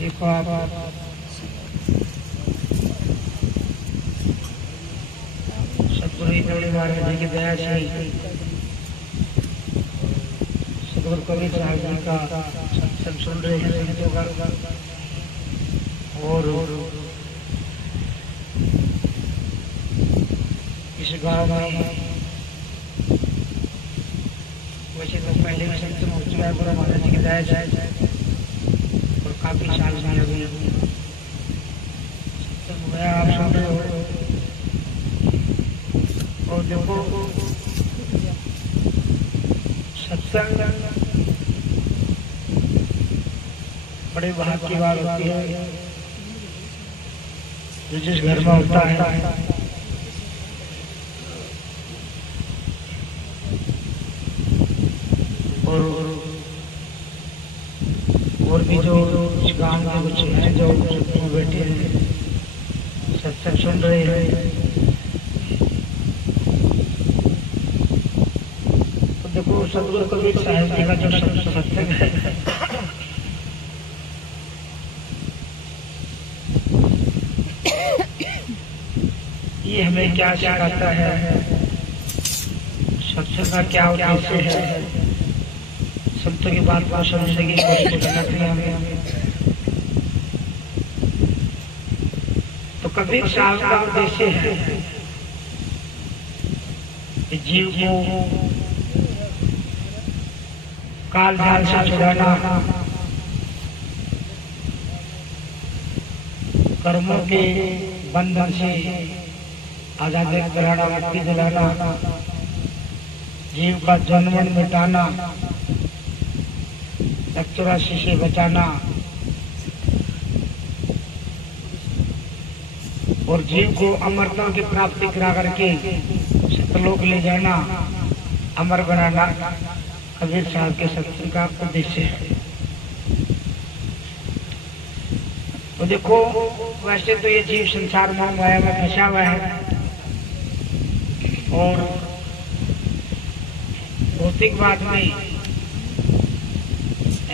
देखो आप सतगुरु इतने महाराज जी की दया से सतगुरु कबीर साहब जी का सत्संग सुन रहे हैं संतों का। और इस गांव में वैसे तो पहले भी सत्संग हो चुका है गुरु महाराज जी की दया से, और काफी साल में अभी सत्संग हुआ आप सुन रहे हो। और देखो सत्संग बड़े भाग्य की बात होती है जो जिस घर में होता है। और भी जो इस गांव के कुछ हैं जो बैठे हैं सत्संग सुन रहे हैं, तो देखो सतगुरु कबीर साहब जी का जो सत्संग है ये हमें क्या सिखाता है, सत्संग का क्या उद्देश्य है, संतों की बात को समझने की कोशिश करना चाहिए हमें। तो कबीर साहब का उद्देश्य है कि जीव को काल जाल से छुड़ाना, कर्मों के बंधन से आजादी कराना, मुक्ति दिलाना, जीव का जन्म मिटाना, 84 से बचाना, और जीव को अमरता की प्राप्ति करा करके सतलोक ले जाना, अमर बनाना कबीर साहब के सत्संग का उद्देश्य है। तो देखो वैसे तो ये जीव संसार में माया में फंसा हुआ है और भौतिकवाद में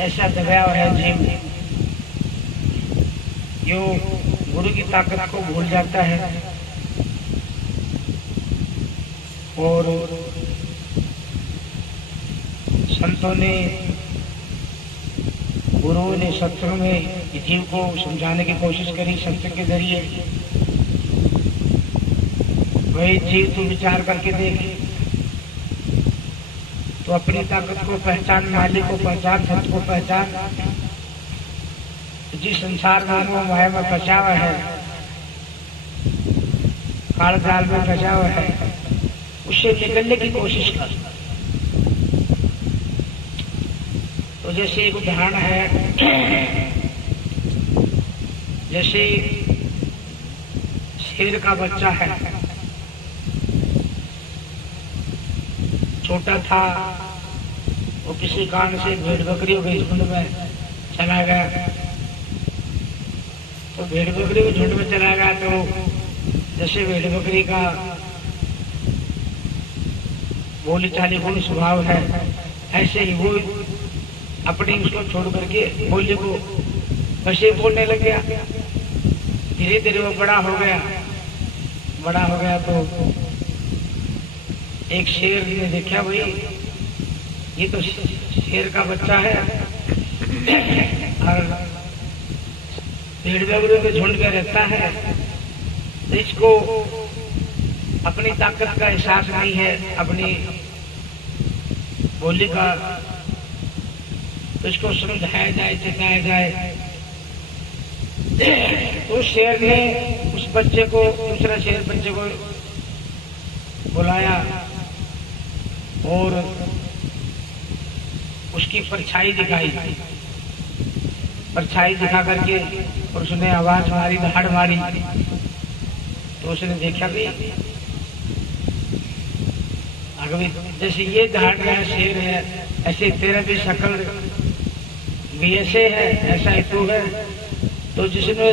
ऐसा दबाया हुआ है जीव जो गुरु की ताकत को भूल जाता है। और संतों ने, गुरुओं ने सत्संग में जीव को समझाने की कोशिश करी सत्संग के जरिए। वही जीव तू विचार करके देख, तो अपनी ताकत को पहचान, मालिक को पहचान, सत्य को पहचान। जिस संसार में वो माया में फंसा हुआ है, काल जाल में फंसा हुआ है, उससे निकलने की कोशिश कर। तो जैसे एक उदाहरण है, जैसे शेर का बच्चा है, छोटा था, वो किसी कारण से भेड़ बकरियों के झुंड में चला गया। तो भेड़ बकरी के झुंड में चला गया तो जैसे भेड़ बकरी का बोली चाली गुण स्वभाव है, ऐसे ही वो अपनी उसको छोड़ करके बोली को वैसे बोलने लग गया। धीरे धीरे वो बड़ा हो गया। बड़ा हो गया तो एक शेर ने देखा, भाई ये तो शेर का बच्चा है और भेड़ बकरियों के झुंड में रहता है, तो इसको अपनी ताकत का एहसास नहीं है, अपनी बोली का, तो इसको समझाया जाए, सिखाया जाए। तो शेर ने उस बच्चे को, दूसरा शेर बच्चे को बुलाया और उसकी परछाई दिखाई। परछाई दिखा करके और उसने आवाज मारी, दहाड़ मारी। तो उसने देखा भी अगर जैसे ये दहाड़ रहा शेर है, ऐसे तेरा भी शक्ल भी ऐसे है, ऐसा ही तू है। तो जिसने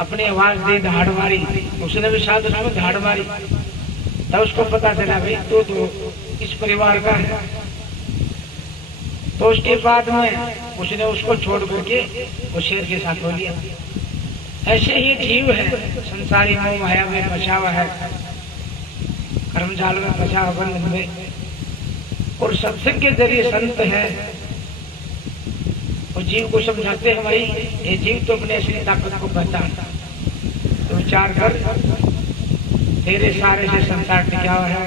अपनी आवाज दी, दहाड़ मारी, उसने भी साथ उसमें दहाड़ मारी। तब उसको पता चला भाई तो इस परिवार का है। तो उसके बाद में उसने उसको छोड़ करके वो शेर के साथ हो लिया। ऐसे ही जीव है, संसारी मोह माया में फंसा हुआ है, कर्म जाल में फंसा हुआ बंधन में। और सत्संग के जरिए संत है और जीव को समझाते हैं भाई ये जीव तो अपने असली ताकत को पहचानता, तो विचार कर, तेरे सारे से संसार टिका हुआ है,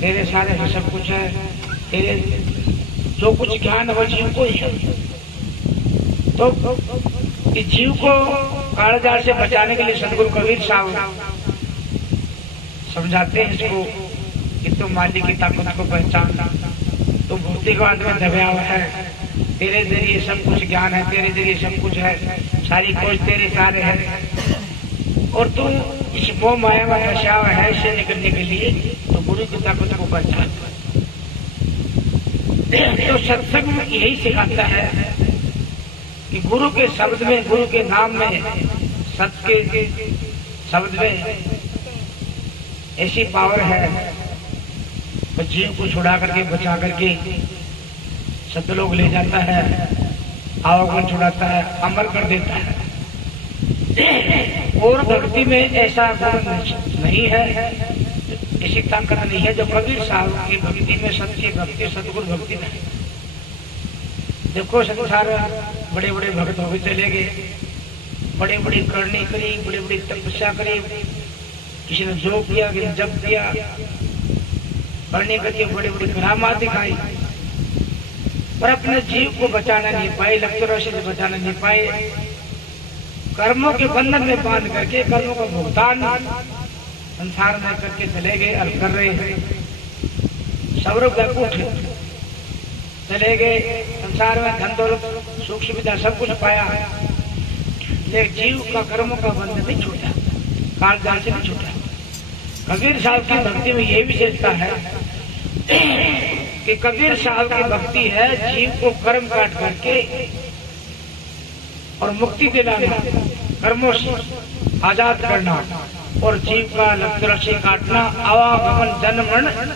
तेरे सारे से सब कुछ है, तेरे जो कुछ ज्ञान वो जीव को ही है। तो इस जीव को कालजाल से बचाने के लिए सदगुरु कबीर साहब समझाते हैं इसको कि तुम मालिक की ताकत को पहचान, तुम भौतिकवाद में दबा हुआ है, तेरे जरिए सब कुछ ज्ञान है, तेरे जरिए सब कुछ है, सारी खोज तेरे सारे है, और तुम इस मोह माया में फंसा हुआ है, इससे निकलने के लिए तो गुरु की ताकत को पहचान। तो सत्संग यही सिखाता है कि गुरु के शब्द में, गुरु के नाम में, सत्य के शब्द में ऐसी पावर है, तो जीव को छुड़ा करके बचा करके सतलोक ले जाता है, आवागमन छुड़ाता है, अमर कर देता है। और भक्ति में ऐसा गुण नहीं है, ऐसी ताकत नहीं है जो कबीर साहब की भक्ति में, सत्य भक्ति, सतगुरु भक्ति नहीं। देखो संसार बड़े बड़े भक्त हो चले गए, बड़े बड़ी करनी करी, बड़ी बड़ी तपस्या करी, किसी ने जो किया, किसी ने जब किया, करने करके बड़ी बड़ी करामात दिखाई, पर अपने जीव को बचाना नहीं पाए, लक्ष्य से बचाना नहीं पाए। कर्मों के बंधन में बांध करके कर्मों का भुगतान संसार में करके चले गए और कर रहे हैं। सौरभ बैकुंठ चले गए, संसार में धन दौलत सुख सुविधा सब कुछ पाया, लेकिन जीव का कर्मों का बंधन नहीं छूटा, कालजाल से नहीं छूटा। कबीर साहब की भक्ति में यही विशेषता है कि कबीर साहब की भक्ति है जीव को कर्म काट करके और मुक्ति दिलाना, कर्मों से आजाद करना और जीव का लक्ष्य काटना, आवागमन जन्म मरण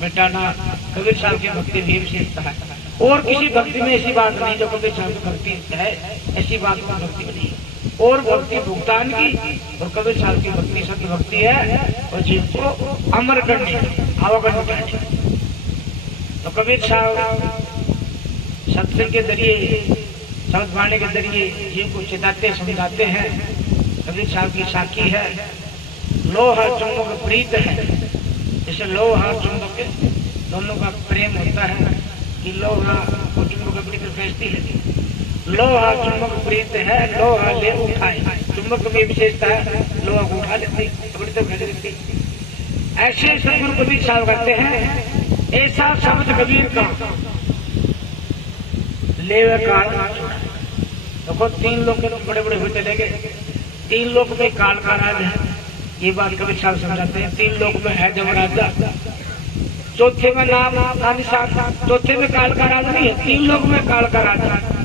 मिटाना। कबीर साहब की भक्ति में विशेषता है, और किसी भक्ति में ऐसी बात नहीं जो कबीर साहब की भक्ति है, ऐसी बात को भक्ति में नहीं। और भक्ति भुगतान की, और कबीर साहब की भक्ति सत्य भक्ति है और जीव को अमर करने, आवागमन मिटाने। तो कबीर साहब सत्संग के जरिए, शब्द वाणी के जरिए जीव को चेताते समझाते हैं। कबीर साहब की साखी है, लोहा चुंबक प्रीत है, जैसे लोहा चुंबक दोनों का प्रेम होता है कि लोहा और चुंबक प्रीत कैसी है। लोहा चुंबक प्रीत है, लोहा ले उठाए, चुंबक में विशेषता है, लोहा को उठा लेती, अपनी तो भेज देती। ऐसे सदगुरु कबीर साहब करते हैं, ऐसा शब्द कबीर का लेवे काल। देखो तीन लोग बड़े बड़े होते चले गए, तीन लोग में काल का राज है, ये बात कबीर साहब समझाते हैं। तीन लोग में है जमराजा, चौथे में नाम निशान, चौथे में काल का राज नहीं है, तीन लोग में काल का राज है।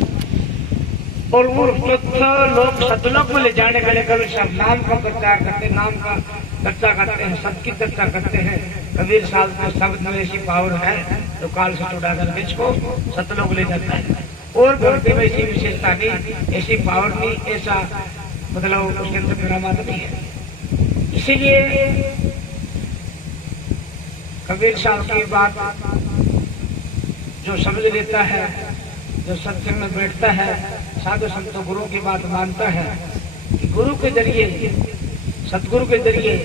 और वो चौथा लोग सतलोक में ले जाने के लिए कबीर साहब नाम का प्रचार करते, नाम का चर्चा करते हैं, सबकी चर्चा करते हैं। कबीर साहब के शब्द में ऐसी पावर है तो काल से छुड़ा कर इसको सतलोक ले जाता है। और भक्ति में ऐसी विशेषता नहीं, ऐसी पावर नहीं, ऐसा मतलब उसके अंदर करामात नहीं है। इसीलिए कबीर साहब की बात जो समझ लेता है, जो सत्संग में बैठता है, साधु संतों गुरु की बात मानता है कि गुरु के जरिए, सतगुरु के जरिए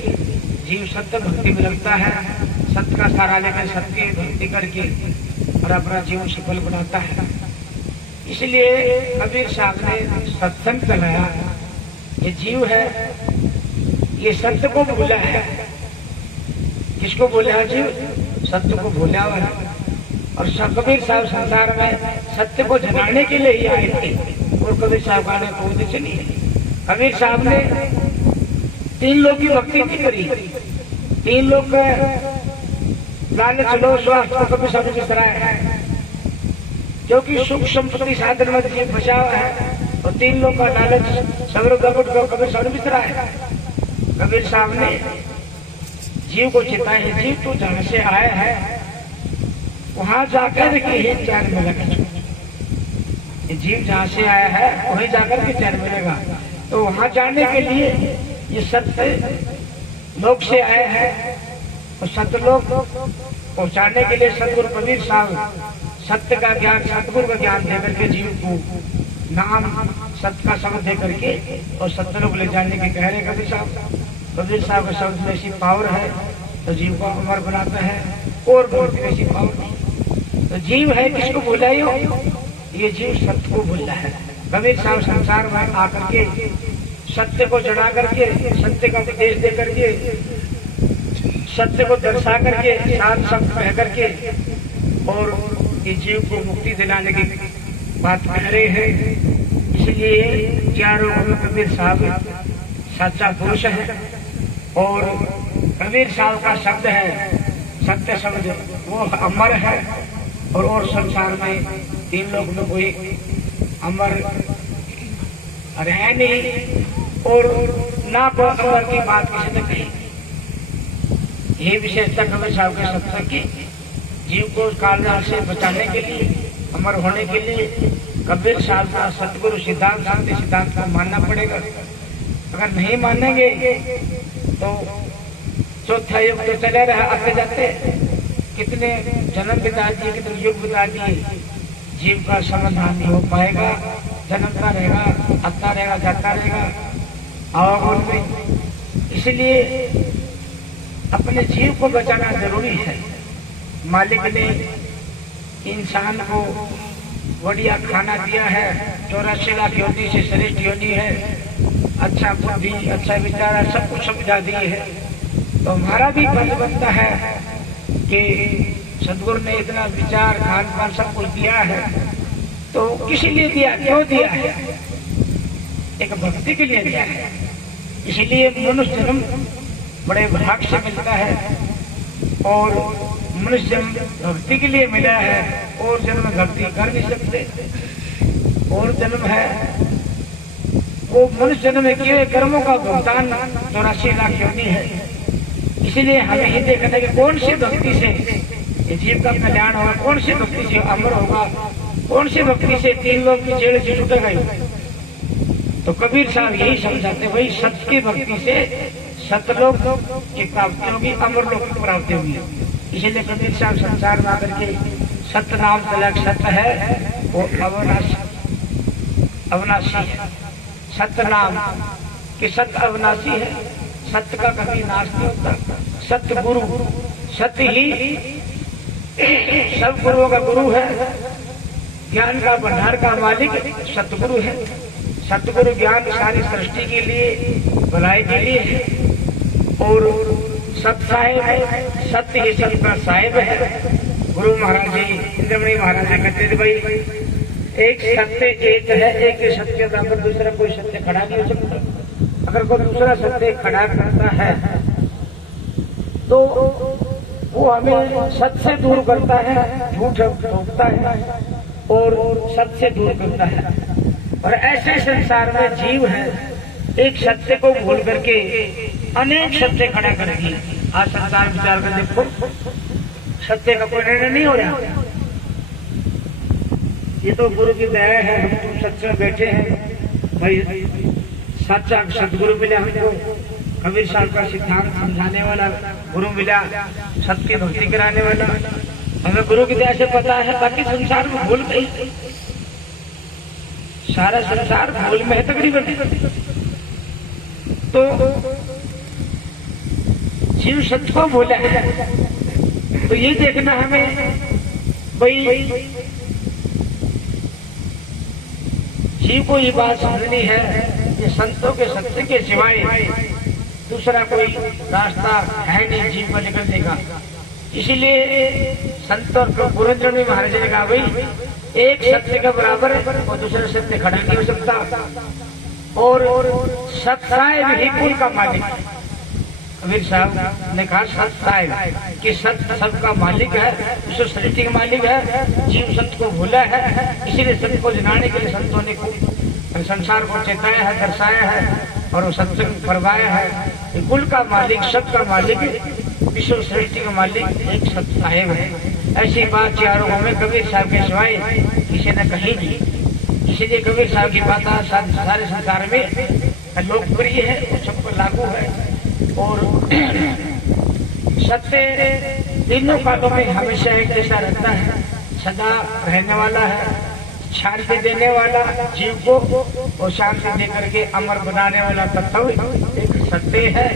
जीव सत्य भक्ति में लगता है, सत्य का सहारा लेकर सत्य भक्ति करके और अपना जीवन सफल बनाता है। इसलिए कबीर साहब ने सत्संग चलाया। ये जीव है, ये सत्य को भूला है। किसको भूला है जीव? सत्य को भूला हुआ है। और कबीर साहब संसार में सत्य को जगाने के लिए ही आए थे, और कबीर साहब का आने का उद्देश्य नहीं है। कबीर साहब ने तीन लोग की भक्ति नहीं करी, तीन लोग लालच लो स्वास्थ्य को कबीर साहब ने बिसराया है, क्योंकि सुख संपत्ति साधन में जीव फंसा हुआ है, और तीन लोग का लालच सबर गबट को कबीर साहब ने बिसराया है। कबीर साहब ने जीव को चेताया है, जीव तू जहां से आया है वहां जाकर के चार में लगा, जीव जहाँ से आया है वहीं जाकर के चैन मिलेगा। तो वहां जाने के लिए ये सत्य लोक से आए हैं और सत्यलोक पहुंचाने के लिए सतगुरु कबीर साहब सत्य का ज्ञान, सतगुरु का ज्ञान देकर के जीव को नाम सत्य का शब्द दे करके और सत्यलोक ले जाने के कह रहे कबीर साहब। कबीर साहब के शब्द में ऐसी पावर है तो जीव को अमर बनाता है और बहुत ऐसी पावर। तो जीव है किसको भूला, ये जीव सत्य को भूला है। कबीर साहब संसार में आकर के सत्य को जड़ा करके, सत्य का उपदेश दे करके, सत्य को दर्शा करके, शांत शब्द कह करके और इस जीव को मुक्ति दिलाने की बात कह रहे हैं। इसलिए चारों कबीर साहब सच्चा पुरुष है और कबीर साहब का शब्द है सत्य शब्द, वो अमर है और संसार में तीन लोग में कोई अमर है नहीं और ना को अमर की बात किसी ने कही। ये विशेषता कबीर साहब के सत्य की जीव को कालराज से बचाने के लिए, अमर होने के लिए कबीर साहब का सतगुरु सिद्धांत शांति सिद्धांत को मानना पड़ेगा। अगर नहीं मानेंगे तो चौथा युग तो चले रहे आते जाते, कितने जन्म बिता दिए, कितने युग बिता दिए, जीव का समाधान नहीं हो पाएगा। जन्मता रहेगा, आता रहेगा, जाता रहेगा आवागमन में। इसलिए अपने जीव को बचाना जरूरी है। मालिक ने इंसान को बढ़िया खाना दिया है, 84 लाख योनि से श्रेष्ठ योनि है, अच्छा बुद्धि, अच्छा विचार, सब कुछ सुविधा दी है। तो हमारा भी फर्ज बनता है कि सदगुरु ने इतना विचार, खान पान सब कुछ दिया है तो किस लिए दिया, क्यों दिया है? एक भक्ति के लिए दिया है। इसलिए मनुष्य जन्म बड़े भाग से मिलता है और मनुष्य जन्म भक्ति के लिए मिला है और जन्म भक्ति कर नहीं सकते। और जन्म है वो मनुष्य जन्म में किए कर्मों का भुगतान 84 लाख योनि है। इसीलिए हमें ये देखना है कि कौन सी भक्ति से जीव का कल्याण होगा, कौन सी भक्ति से अमर होगा, कौन सी भक्ति से तीन लोग की जेल से छूट गए। तो कबीर साहब यही समझाते, वही सत्य की भक्ति से सतलोक की प्राप्ति होगी, अमर लोक की प्राप्ति होगी। इसीलिए कबीर साहब संसार में आकर के सत्य नाम तलक सत्य है वो अविनाशी है। सत्य नाम कि सत्य अविनाशी है, सत्य का कभी नाश नहीं होता। सत्य गुरु, सत्य ही सब गुरुओं का गुरु है, ज्ञान का भंडार का मालिक सतगुरु है। सतगुरु ज्ञान सारी सृष्टि के लिए, भलाई के लिए है और सत्य साहेब है, सत्य ही सत्य का साहेब है। गुरु महाराज जी, इंद्रमणि महाराज जी कहते थे भाई एक सत्य एक है, एक ही सत्य का पर दूसरा कोई सत्य खड़ा नहीं हो सकता। अगर कोई दूसरा सत्य खड़ा करता है तो वो हमें सत्य से दूर करता है, झूठ रोकता है और सत्य से दूर करता है। और ऐसे संसार में जीव है एक सत्य को भूल करके अनेक सत्य खड़ा करती। आज संसार विचार कर देखो, सत्य का कोई निर्णय नहीं हो रहा। ये तो गुरु की दया है, हम तुम सत्य में बैठे हैं भाई। सच्चा सदगुरु मिला हमको, कबीर साहब का सिद्धांत समझाने वाला गुरु मिला, सत्य की भक्ति कराने वाला। हमें गुरु की दया से पता है, बाकी संसार में भूल गई, सारा संसार भूल में है तकरीबन। तो जीव सत्य को भूला है। तो ये देखना हमें भाई, जीव को ये बात समझनी है कि संतों के सत्य के सिवाय दूसरा कोई रास्ता है नहीं जीव को निकलने का। इसीलिए संतों को गुरुद्रमी महाराज ने कहा भाई एक सत्य के बराबर और दूसरा सत्य खड़ा नहीं हो सकता। और सत्य ही कुल का मालिक। कबीर साहब ने कहा सत्य है कि सत्य सबका मालिक है, विश्व सृष्टि का मालिक है। जीव सत्य को भूला है, इसीलिए सत्य को जनाने के लिए संतों ने संसार को चेताया है, दर्शाया है और वो सत्य करवाया है। कुल का मालिक, सब का मालिक, विश्व सृष्टि का मालिक एक सत्य साहेब है। ऐसी बात चारों में कबीर साहब के सिवाय किसी ने कही नहीं। इसीलिए कबीर साहब की बात सारे संसार में लोकप्रिय है और सब पर लागू है। और सत्य तीनों कालों में हमेशा एक जैसा रहता है, सदा रहने वाला है, शांति देने वाला जीव को और शांति देकर के अमर बनाने वाला तत्व एक सत्य है।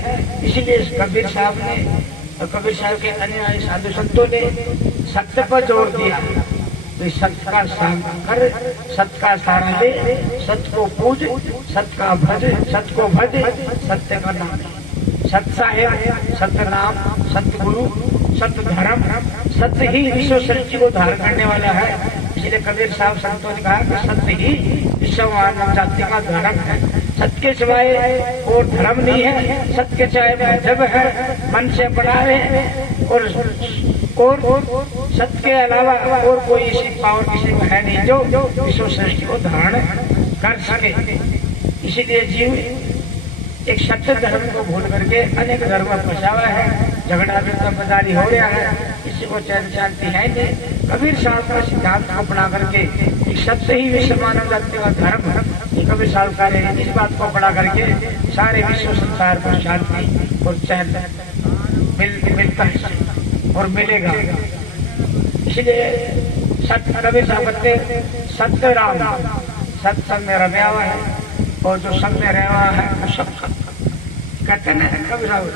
इसलिए कबीर साहब ने और कबीर साहब के अन्य साधु संतों ने सत्य पर जोर दिया। तो सत्य का सार कर, सत्य का सार ले, सत्य को पूज, सत्य का भज, सत्य को भज, सत्य का नाम, सत्य साहेब, सत्य नाम, सत्य गुरु, सत्य धर्म, सत्य ही विश्व सृष्टि को धारण करने वाला है। इसलिए कबीर साहब संतों ने कहा कि सत्य ही विश्व मानव जाति का धर्म है। सत्य के सिवाय और धर्म नहीं है, सत्य के सिवाय मजहब है, मन से बनाए और सत्य के अलावा और कोई ऐसी पावर किसी में है नहीं जो विश्व सृष्टि को धारण कर सके। इसीलिए जीव एक सत्य धर्म को भूल करके अनेक धर्म में फंसा हुआ है, झगड़ा बदारी हो रहा है, किसी को चैन शांति है नहीं। कबीर साहब का सिद्धांत अपना करके सत्य ही विश्व मानव जाति का धर्म है, कबीर साहब का इस बात को अपना करके सारे विश्व संसार को शांति और चैन मिलता है और मिलेगा। इसलिए सत्य कबीर साहब कहते सत्य राम, सत्य संग में रम्या हुआ है और जो संग में रहा है वो सब कहते हैं कबीर साहब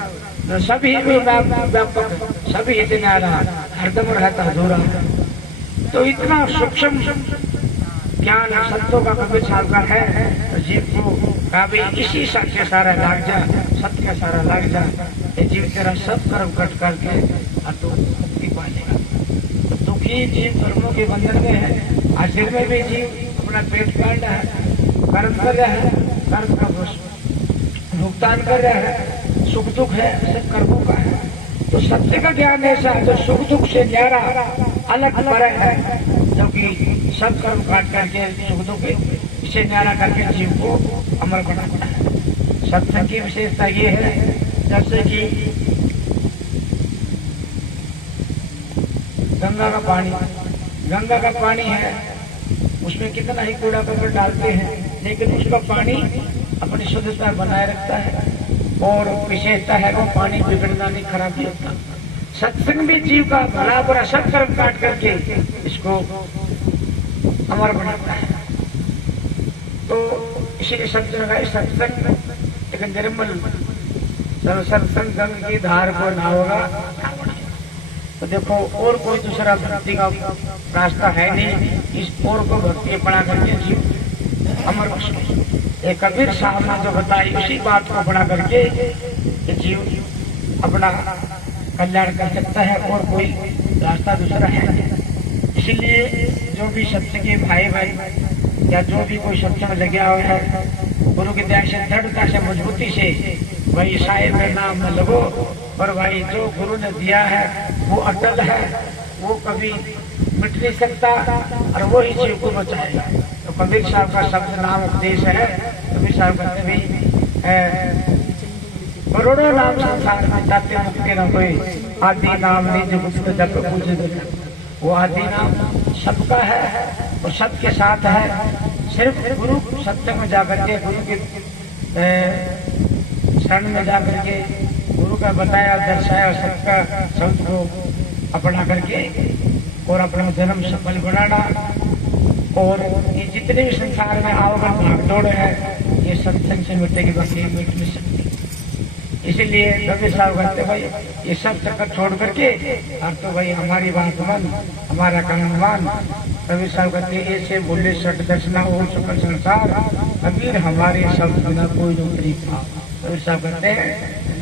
सभी व्यापक, सभी इतना रहा, हरदम रहता अधूरा। तो इतना सूक्ष्म ज्ञान संतों का कबीर साहब का है, तो जीव को का भी इसी सत्य सारा लाग जा, सत्य का सारा लाग जा, ये जीव तेरा सब कर्म कट करके तो मुक्ति पालेगा। तो दुखी जीव कर्मों के बंधन में है, आखिर में भी जीव अपना पेट काट रहा है, कर्म कर रहा है, कर्म का भुगतान कर रहा है, सुख दुख है सब कर्मों का है। तो सत्य का ज्ञान ऐसा जो सुख दुख से न्यारा अलग फर्क है, जो कि सब कर्म काट करके सुख दुख से न्यारा करके जीव को अमर बनाता है। सत्य की विशेषता ये है जैसे कि गंगा का पानी है, उसमें कितना ही कूड़ा करकट डालते हैं, लेकिन उसका पानी अपनी शुद्धता बनाए रखता है और विशेषता है वो पानी बिगड़ना नहीं, खराब नहीं होता। सत्संग भी जीव का भला बुरा सब कर्म काट करके इसको अमर बनाता है। तो इसीलिए सत्संग लेकिन निर्मल सत्संग गंग की धार को ना होगा। तो देखो और कोई दूसरा भक्ति का रास्ता है नहीं, इस और को भक्ति अपना करके जीव अमर हो सके। एक कबीर साहब ने जो बताई उसी बात को अपना करके जीव अपना कल्याण कर सकता है और कोई रास्ता दूसरा है नहीं। इसलिए जो भी सत्य के भाई या जो भी कोई सत्य में लगा हुआ है, गुरु की दया से दृढ़ता से मजबूती से भाई साहिब में नाम में लगो, और भाई जो गुरु ने दिया है वो अटल है, वो कभी मिट नहीं सकता और वो ही जीव को बचाएगा। तो कबीर साहब का शब्द नाम उपदेश है। कबीर साहब कहते भी करोड़ों नाम संसार में जाते मुक्ति न कोई, आदि नाम निज गुप्त जप पूज, वो आदि नाम सबका है और सबके साथ है। सिर्फ गुरु सत्य में जाकर के गुरु के शरण में जाकर के गुरु का बताया दर्शाया सबका शब्द को अपना करके और अपना जन्म सफल बनाना। और ये जितने भी संसार में आवगन भागदौड़ है ये सत्संग से मिटेगी, बाकी मिट नहीं सकती। इसीलिए कबीर साहब कहते भाई ये सब चक्कर छोड़ करके और तो भाई हमारी बात मान, हमारा काम मान। कबीर साहब कहते ऐसे बोले सट दर्शना हो सकल संसार, कबीर हमारे शब्द बिना कोई नौकरी पा। कबीर साहब कहते हैं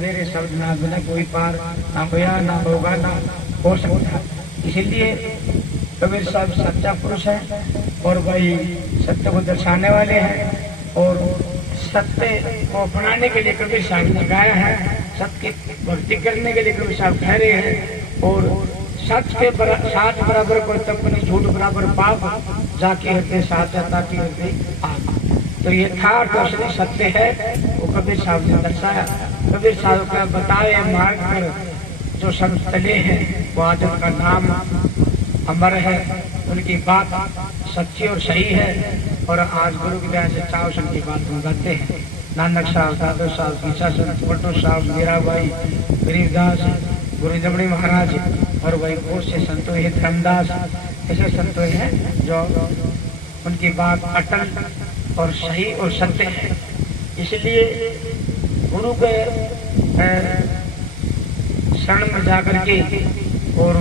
मेरे शब्द ना बिना कोई पार ना होया ना होगा ना हो सकता। इसीलिए कबीर साहब सच्चा पुरुष है और भाई सत्य को दर्शाने वाले हैं और सत्य को अपनाने के लिए कबीर साहब ने गाया है, सत्य की भक्ति करने के लिए कबीर साहब कह रहे हैं। और सच के साथ बराबर कोई तब नहीं, झूठ बराबर पाप, जाके हृदय साथ जाता की हृदय आप। तो ये था तो सत्य है वो कबीर साहब ने दर्शाया। कबीर साहब का बताए मार्ग पर जो सब चले हैं वो आज उनका नाम अमर है, उनकी बात सच्ची और सही है। और आज गुरु की दया से चाव उनकी बात हम गाते हैं। नानक साहब, दादू साहब, गीसा संत, पट्टू साहब, मीराबाई, गरीबदास, गुरु जमणी महाराज और वही बहुत से संतों हैं, धर्मदास, ऐसे संतों हैं जो उनकी बात अटल और सही और सत्य है। इसलिए गुरु के शरण में जाकर के और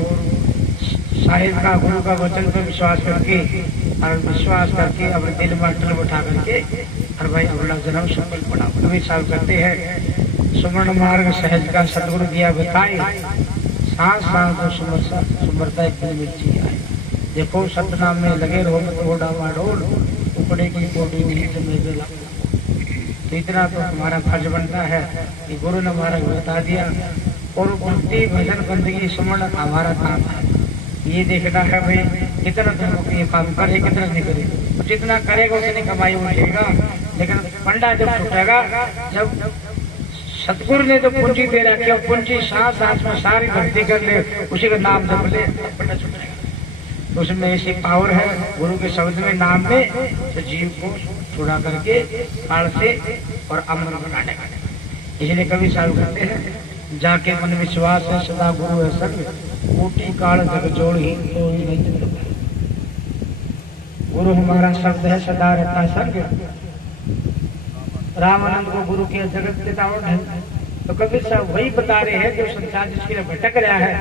साहिब का गुरु का वचन पर विश्वास करके अपने दिल में अटल उठा करके और भाई अपना जन्म सफल पड़ा कभी साल करते हैं। सुवर्ण मार्ग सहज का सतगुरु दिया बताए, सांस सांस को सुमरता एक दिन मिर्ची आए। देखो सतनाम में लगे रहो तो डामाडोल, उपड़े की कोटी नहीं जमे। तो इतना तो हमारा फर्ज बनता है कि गुरु ने हमारा बता दिया। और भक्ति भजन बंदगी सुमरण हमारा काम है। ये देखना है भाई कितना तुम ये काम करे कितना नहीं करे, जितना करेगा उतनी कमाई उठेगा। लेकिन पंडा जब छूटेगा, जब सतगुरु ने जो पूंजी दे रखी है, पूंजी सांस सांस में सारी भक्ति कर ले, उसी का नाम जप ले, पंडा छूटेगा। उसमें ऐसी पावर है गुरु के शब्द में, नाम में, तो जीव को छुड़ा करके काल से और अमर बनाने का। इसलिए कवि साहब कहते हैं, जाके मन विश्वास है सदा गुरु है संग, कोटि काल जग जोड़ी कोई नहीं चलता। गुरु हमारा शब्द है सदा रहता संग। रामानंद को गुरु के जगत पिता है। तो कबीर साहब वही बता रहे हैं जो संसार जिसके लिए भटक रहा है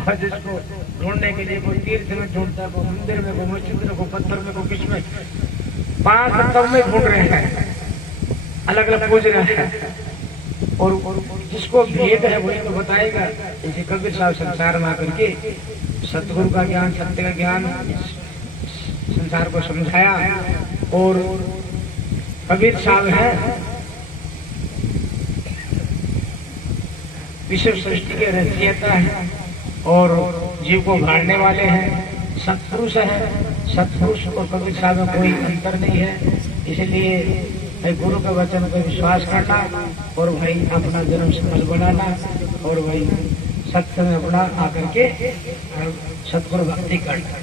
और जिसको ढूंढने के लिए कोई तीर्थ में ढूंढता है, कोई मंदिर में, कोई मस्जिद में, कोई पत्थर में, कोई किसमें, 5 तत्व में ढूंढ रहे हैं, अलग अलग पूज रहे हैं। और जिसको भेद है वही तो बताएगा। जैसे कबीर साहब संसार में आकर के सतगुरु का ज्ञान, सत्य का ज्ञान संसार को समझाया। और कबीर साहब है विश्व सृष्टि के रचयिता है और जीव को घाड़ने वाले हैं, सत्पुरुष है। सत्पुरुष और कबीर साहब में कोई अंतर नहीं है। इसलिए भाई गुरु के वचन पर विश्वास करना और भाई अपना जन्म सफल बनाना और भाई सत्य में अपना आकर के सतगुरु भक्ति करना।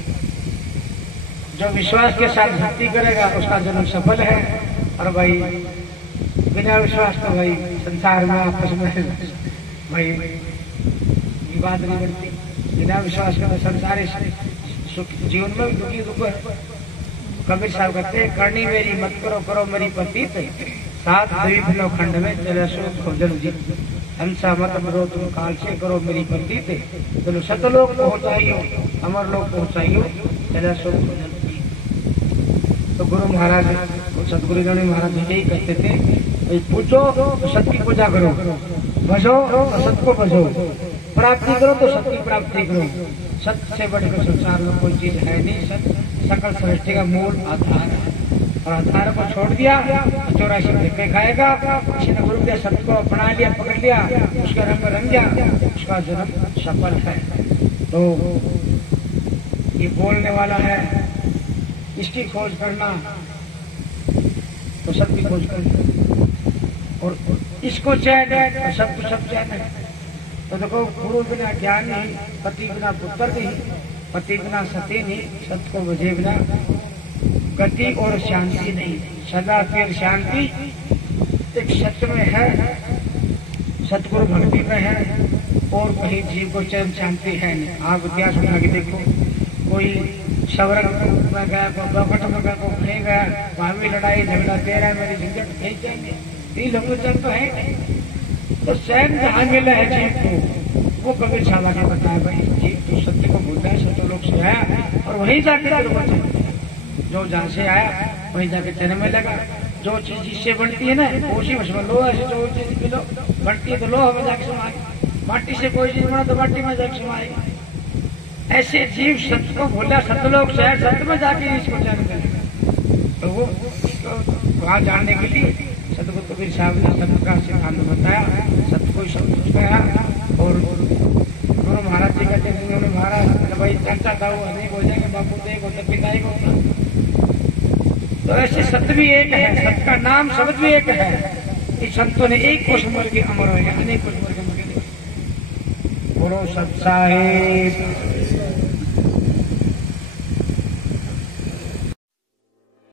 जो विश्वास के साथ भक्ति करेगा उसका जन्म सफल है। और भाई बिना विश्वास तो भाई संसार में आपस में भाई विवाद नहीं बढ़ती। बिना विश्वास के संसार जीवन में भी दुखी दुख है। कबीर साहब कहते हैं, करनी मेरी मत करो, करो मेरी प्रतीत, 7 द्वीप 9 खंड में चले सो खोजन जी, हंसा मत करो तुम काल से, करो मेरी प्रतीत, चलो सतलोक पहुंचाइयो, अमर लोक पहुंचाइयो, चले सो खोजन जी। तो गुरु महाराज सतगुरु महाराज यही कहते थे, पूछो तो सत की पूजा करो, भजो तो सत को भजो, प्राप्ति करो तो सत की प्राप्ति करो। सत्य से बढ़कर संसार में कोई चीज है नहीं। सत्य सकल सृष्टि का मूल आधार है। और आधार को छोड़ दिया तो 84 धक्के खाएगा। किसी ने गुरु के सत्य को अपना लिया, पकड़ लिया, उसका रंग रंग गया, उसका जन्म सफल है। तो ये बोलने वाला है, इसकी खोज करना तो सबकी खोज करना, और इसको चैन है तो सबको सब चैन है। तो देखो, गुरु बिना ज्ञान नहीं, पति बिना पुत्र नहीं, पति बिना सती नहीं, सत्य को बजे बिना गति और शांति नहीं। सदा फिर शांति एक सत्य में है, सतगुरु भक्ति में है, और कहीं जीव को चैन शांति है नहीं। आप इतिहास बना के देखो, कोई सवरंग में गया, कोई बकट में गया, कोई कहीं गया, वहां भी लड़ाई झगड़ा, तेरा मेरी झंझट नहीं चाहिए, 3 लोगों तो है नहीं। तो चैन जहाँ मिला है जीव को, वो कबीर साहब ने बताया, भाई जीव तो सत्य को भूलता है, सत्य लोग से आया और वहीं जाकर जो जहाँ से आया वहीं जाके चैन में लगा। जो चीज जिससे बनती है ना उसी में लो, ऐसे जो चीज मिलो बनती है तो लो हमें जाके समाए। माटी से कोई चीज बना तो माटी में जाके समाएगा। ऐसे जीव सत्य को भूला, सतलोक से है, सत्य में जाके इसको चैन मिलेगा। तो वो वहां जानने के लिए सतगुरु कबीर साहब ने सत्य का सिद्धांत बताया, सत्य को समझ गया। और गुरु महाराज जी कहते हैं, उन्होंने महाराज भाई चर्चा था वो अनेक हो जाएंगे, बापू तो एक होता, पिता एक होता। तो ऐसे सत्य भी एक है, सत्य का नाम शब्द भी एक है। इस संतों ने एक को समझ के अमर हो गया, अनेक को समझ के। गुरु सत साहिब